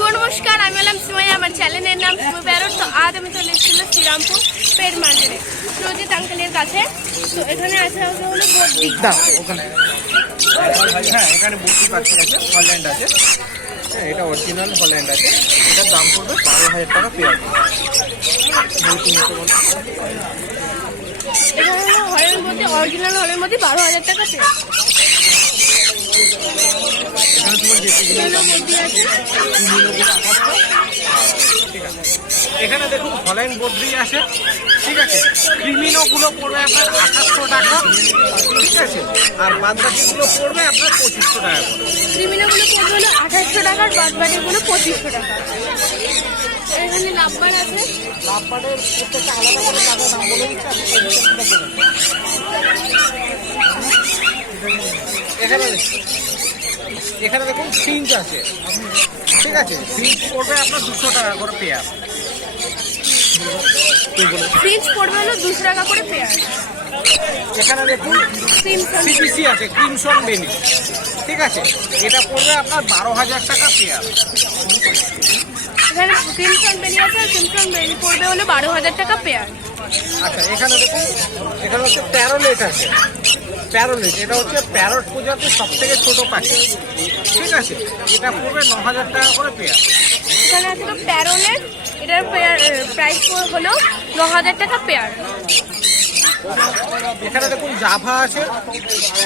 নমস্কার, আমি হলাম সিমাই, আমার চ্যানেলের নাম সিমাই প্যারট। তো আজ আমি চলে এসেছিলাম শ্রীরামপুর পেট মার্কেটে সুরজিৎ আঙ্কেলের কাছে। তো এখানে আছে হলো বদ্রি। ওখানে হ্যাঁ, এখানে বদ্রি পাখি আছে, হল্যান্ড আছে। হ্যাঁ, এটা অরিজিনাল হল্যান্ড আছে। এটার দাম পড়বে 12,000 টাকা পেয়ার। এখানে হলো হলের মধ্যে, অরিজিনাল হলের মধ্যে 12,000 টাকা পেয়ে। এখানে তোমার বদ্রি আছে। এখানে দেখুন হল্যান্ড বদ্রি আছে, ঠিক আছে। ক্রিমিনোগুলো পড়বে আপনার 2800 টাকা, ঠিক আছে। আর বাদবাকিগুলো পড়বে আপনার 2500 টাকা করে। ক্রিমিনালগুলো পড়বে হলো 2800 টাকা, আর বাদবাকিগুলো 2500 টাকা। এখানে লাভবার আছে। লাভবারের প্রত্যেকটা আলাদা করে টাকা দাম বলে দিচ্ছে, আপনি এখানে দেখুন ফিঞ্চ আছে, ঠিক আছে। ফিঞ্চ পড়বে আপনার 200 টাকা করে পেয়ার। ফ্রিজ পড়বে হলো 200 টাকা করে পেয়ার। এখানে দেখুন সিপিসি আছে, ক্রিমসন বেনি, ঠিক আছে। এটা পড়বে আপনার 12,000 টাকা পেয়ার। এখানে ক্রিমসন বেনি আছে, আর ক্রিমসন বেনি পড়বে হলো 12,000 টাকা পেয়ার। আচ্ছা, এখানে দেখুন, এখানে হচ্ছে প্যারোলেট আছে। প্যারোলেট এটা হচ্ছে প্যারট প্রজাতির সব থেকে ছোট পাখি, ঠিক আছে। এটা পড়বে 9,000 টাকা করে পেয়ার। এখানে আছে তো প্যারোলেট, এটার প্রাইস হলো 9,000 টাকা পেয়ার। এখানে দেখুন জাভা আছে,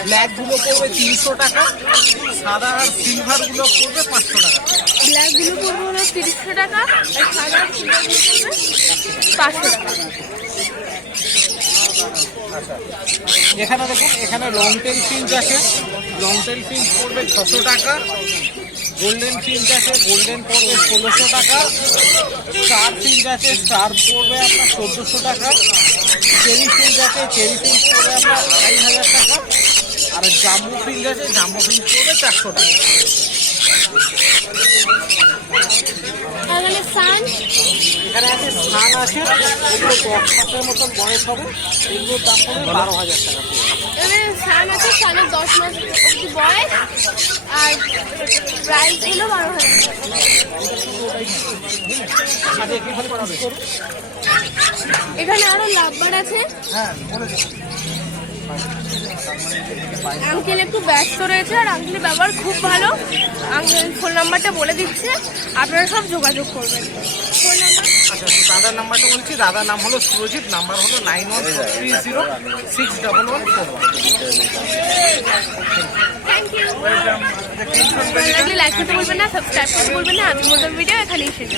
ব্ল্যাকগুলো পড়বে 300 টাকা, সাদা আর সিলভারগুলো পড়বে 500 টাকা। ব্ল্যাকগুলো পড়বে হলো 300 টাকা, আর সাদা সিলভারগুলো পড়বে 500 টাকা। আচ্ছা, এখানে দেখুন, এখানে লং টেল ফিঞ্চ আছে। লং টেল ফিঞ্চ পড়বে 600 টাকা। গোল্ডেন ফিঞ্চ আছে, গোল্ডেন পড়বে 1600 টাকা। স্টার ফিঞ্চ আছে, স্টার পড়বে আপনার 1400 টাকা। চেরি ফিঞ্চ আছে, চেরি ফিঞ্চ পড়বে আপনার 2,500 টাকা। আর জাম্বু ফিঞ্চ আছে, জাম্বু ফিঞ্চ পড়বে 400 টাকা। এখানে সান, এখানে আছে স্থান আছে, এগুলো 10 মাসের মতন বয়স হবে। এগুলোর দাম পড়বে 12,000 টাকা। এখানে সান আছে, সানের 10 মাস অবধি বয়স, আর প্রাইস হলো 12,000 টাকা। এখানে আরো লাভবার আছে। হ্যাঁ, বলে দিচ্ছি। আঙ্কেল একটু ব্যস্ত রয়েছে, আর আঙ্কেলের ব্যবহার খুব ভালো। আঙ্কেল ফোন নাম্বারটা বলে দিচ্ছে, আপনারা সব যোগাযোগ করবেন। ফোন নাম্বার, আচ্ছা, দাদার নাম্বারটা বলছি। দাদার নাম হলো সুরজিৎ, নাম্বার হলো 9143061141। Thank you. লাইক করতে বলবেন না, সাবস্ক্রাইব করতে বলবেন না। আমি মতো ভিডিও এখানেই শেষ।